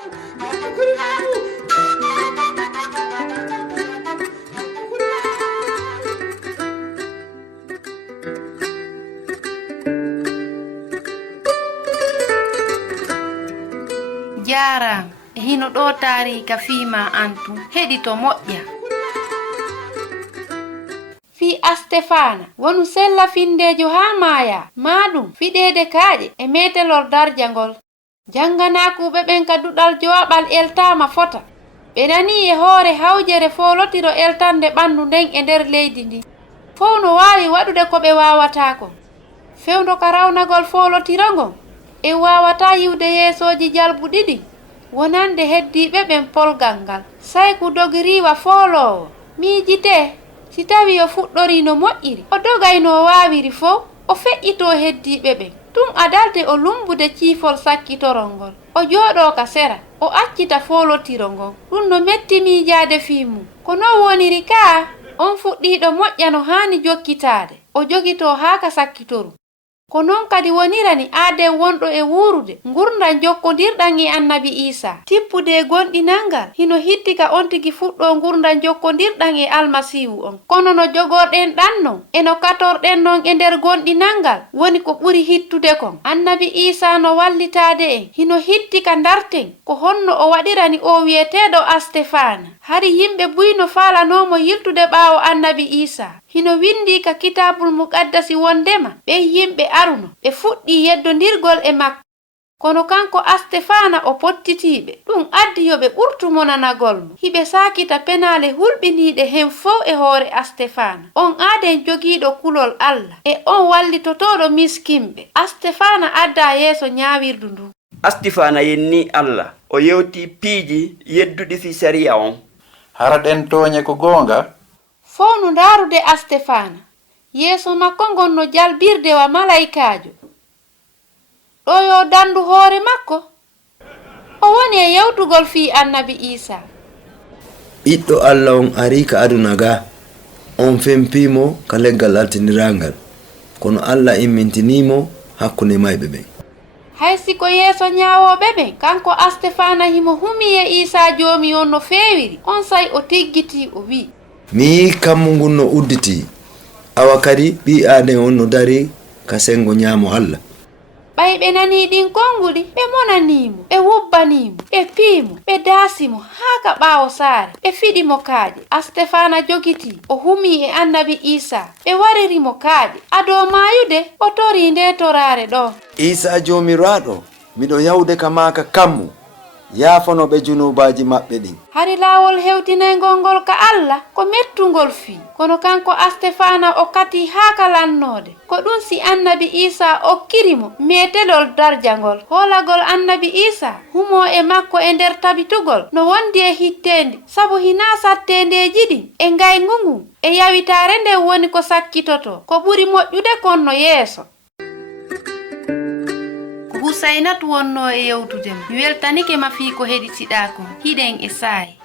Jaram hino ɗo taarika fiima antu heɗito moƴƴa. Fi Astefana wonu sella findejo ha maaya maɗum fiɗede kaaƴe e meetelol darjangol. Janganakuɓe ɓen ka duɗal jowaɓal eltama fota. Ɓe nani e hoore hawjere folotiro eltande ɓandu nden e nder leydi ndi. Fow no wawi waɗude ko ɓe wawatako. Fewndo ka rawnagol folotirongon e wawata yiwde yeesoji jalbu ɗiɗi wonande heddiɓe ɓen polgal ngal. Sayku dogiriwa folowo miijite si tawi o fuɗɗori no moƴƴiri o dogay no wawiri fow o feƴƴito heddiɓe ɓen. Tun adalte o lumbude ciifol sakkitorol ngol o jooɗo ka sera o accita folotiro ngon. Ɗum no metti miijade fiimum ko non woniri ka on fuɗɗiɗo moƴƴa no hani jokkitade o jogito haa ka sakkitoru. Ko non kadi wonirani aaden wonɗo e wuurude ngurdan jokkodirɗan e annabi Isa. Tippude gonɗinangal hino hittika on tigi fuɗɗo ngurdan jokkodirɗan e almasihu on. Kono no jogorɗen ɗan non e no katorɗen non e nder gonɗinangal woni ko ɓuri hittude kon. Annabi Isa no wallitade en hino hittika darten ko honno o waɗirani o wiyeteɗo Astefana. Hari yimɓe buyno faalanomo yiltude ɓaawo annabi Isa. Hino windi ka kitabul muqaddasi wondema ɓe yimɓe aruno ɓe fuɗɗi yeddondirgol e makko. Kono kanko Astefana o pottitiɓe ɗum addi yo ɓe ɓurtumo nanagol mo. Hiɓe sakita penale hulɓiniɗe hen fow e hoore Astefana. On aaden jogiiɗo kulol Allah e on wallitotoɗo miskinɓe. Astefana adda yeeso ñaawirdu ndu. Astefana yenni Allah o yewti piiji yedduɗi fi sariya on. Hara ɗen tooñe ko goonga. Fow no ndaarude Astefana yeeso makko ngon no jalbirdewa malaikajo. Ɗo yo dandu hoore makko o woni e yewtugol fi annabi Isa. Ɓiɗɗo Allah on ari ka aduna ga on fempimo ka leggal altinirangal kono Allah immintinimo hakkunde mayɓe ɓen. Hay siko yeeso ñaawoɓe ɓen kanko Astefana himo humi e Isa joomi on no feewiri on say o tiggiti o wi mi kammu ngun no udditi awa kadi ɓi aden on no dari ka sengo ñaamo Allah. Ɓayɓe nani ɗin konguɗi ɓe monanimo ɓe wubbanimo ɓe piimo ɓe daasimo haa ka ɓaawo saare ɓe fiɗimo kaaƴe. Astefana jogiti o humi e annabi Isa ɓe waririmo kaaƴe. Ado maayude o tori nde torare ɗo. Isa jomiraɗo miɗo yawde ka maaka kammu yaafanoɓe junubaji maɓɓe ɗin. Hari laawol hewtinaygol ngol ka Allah ko mettugol fii kono kanko Astefana o kati haa ka lannode ko ɗum si annabi Isa okkirimo meetelol darjangol. Hoolagol annabi Isa humo e makko e nder tabitugol no wondi e hittendi sabu hina sattendeji ɗin e ngayngu ngun e yawitare nde woni ko sakkitoto ko ɓuri moƴƴude konno yeeso. Husainatu wonno e yewtude ma. Mi weltanike ma fii ko heɗitiɗa kon hiɗen e saayi.